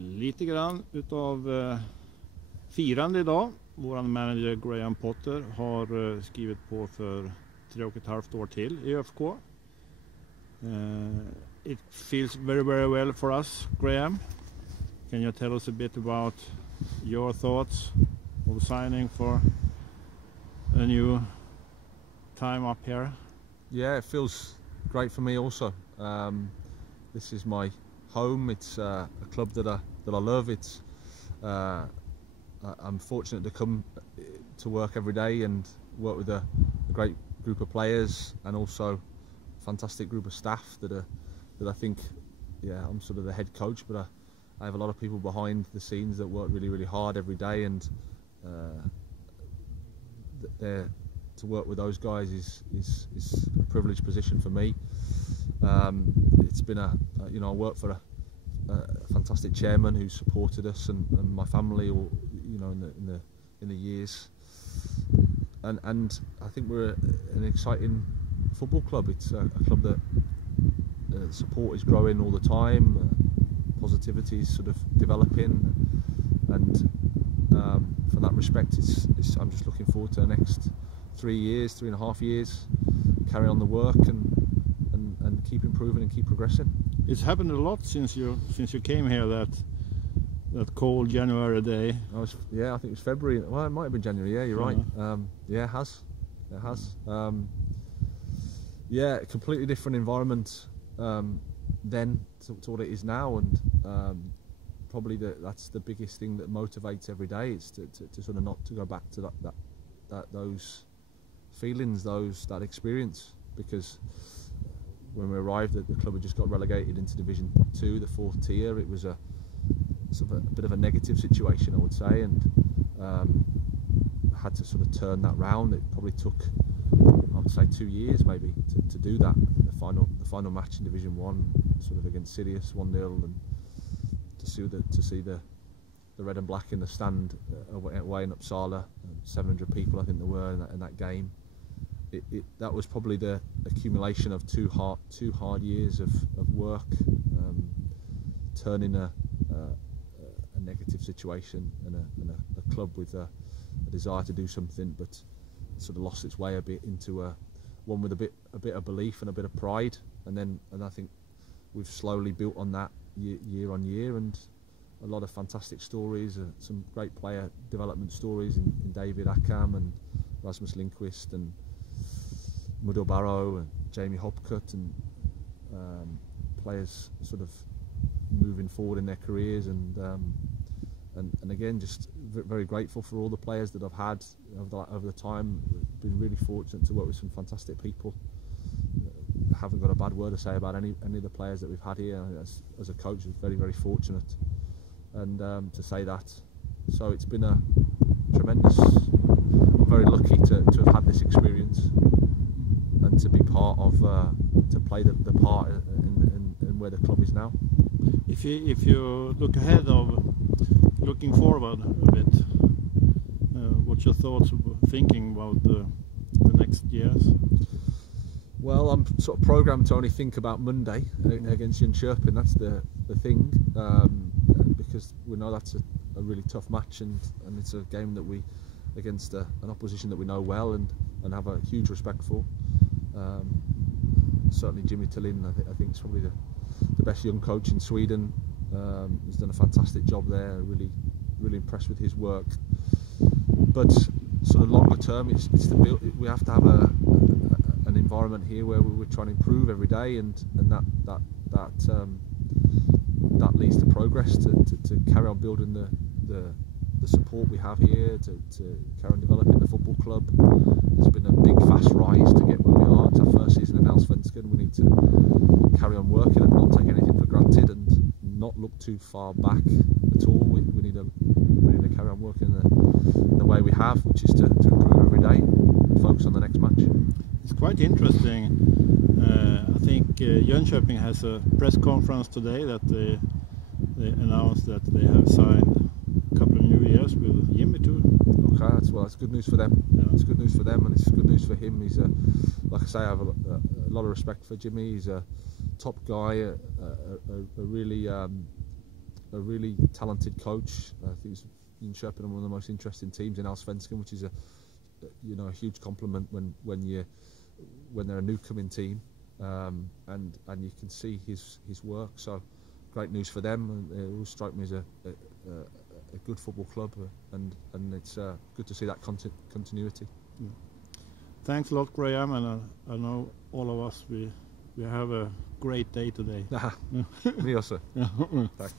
Lite grann utav firande idag. Våran manager Graham Potter har skrivit på för 3,5 år till i ÖFK. It feels very, very well for us, Graham. Can you tell us a bit about your thoughts of signing for a new time up here? Yeah, it feels great for me also. This is my home. It's a club that I love. It's I'm fortunate to come to work every day and work with a great group of players and also a fantastic group of staff that I think, yeah, I'm sort of the head coach, but I have a lot of people behind the scenes that work really, really hard every day, and to work with those guys is a privileged position for me. It's been I work for a fantastic chairman who supported us and my family, all, in the years, and I think we're an exciting football club. It's a club that support is growing all the time, positivity is sort of developing, and from that respect, I'm just looking forward to the next 3.5 years, carry on the work and keep improving and keep progressing. It's happened a lot since you came here, that cold January day. I think it was February. Well, it might have been January. Yeah, you're right. Yeah, it has. Yeah, a completely different environment then to what it is now, and probably that's the biggest thing that motivates every day. It's to sort of not to go back to those feelings, that experience, because when we arrived, the club had just got relegated into Division 2, the 4th tier. It was a bit of a negative situation, I would say, and had to sort of turn that round. It probably took, I would say, 2 years maybe to do that. The final match in Division 1, sort of against Sirius, 1-0, and to see the red and black in the stand away in Uppsala, 700 people I think there were in that game. That was probably the accumulation of two hard years of work, turning a negative situation and a club with a desire to do something, but sort of lost its way a bit into one with a bit of belief and a bit of pride, and I think we've slowly built on that year on year, and a lot of fantastic stories, some great player development stories in David Akam and Rasmus Lindqvist and Mudo Barrow and Jamie Hopcutt, and players sort of moving forward in their careers, and again, just very grateful for all the players that I've had over the time. Been really fortunate to work with some fantastic people. I haven't got a bad word to say about any of the players that we've had here. As a coach, I'm very, very fortunate, and to say that. So it's been a tremendous. I'm very lucky to have had this experience and to be part of, to play the part in where the club is now. If you look ahead looking forward a bit, what's your thoughts thinking about the next years? Well, I'm sort of programmed to only think about Monday against Jönköping. That's the thing, because we know that's a really tough match, and it's a game that we against an opposition that we know well and have a huge respect for. Certainly Jimmy Tillin, I think, is probably the best young coach in Sweden. He's done a fantastic job there. Really, really impressed with his work. But sort of longer term, it's to build. We have to have an environment here where we're trying to improve every day, and that leads to progress. To carry on building the support we have here, to carry on developing the football club. There's been a big fast rise to get where we are. It's our first season in Allsvenskan. We need to carry on working and not take anything for granted, and not look too far back at all. We need to carry on working in the way we have, which is to improve every day and focus on the next match. It's quite interesting. I think Jönköping has a press conference today that they announced that they have signed a couple of new years with Jimmy too. Okay, that's good news for them. Yeah. It's good news for them, and it's good news for him. He's like I say, I have a lot of respect for Jimmy. He's a top guy, a really a really talented coach. I think he's in Köpenhamn one of the most interesting teams in Allsvenskan, which is a huge compliment when they're a newcoming team, and you can see his work. So great news for them, and it will strike me as a good football club, and it's good to see that continuity. Yeah. Thanks a lot, Graham, and I know all of us we have a great day today. Me also. Tack.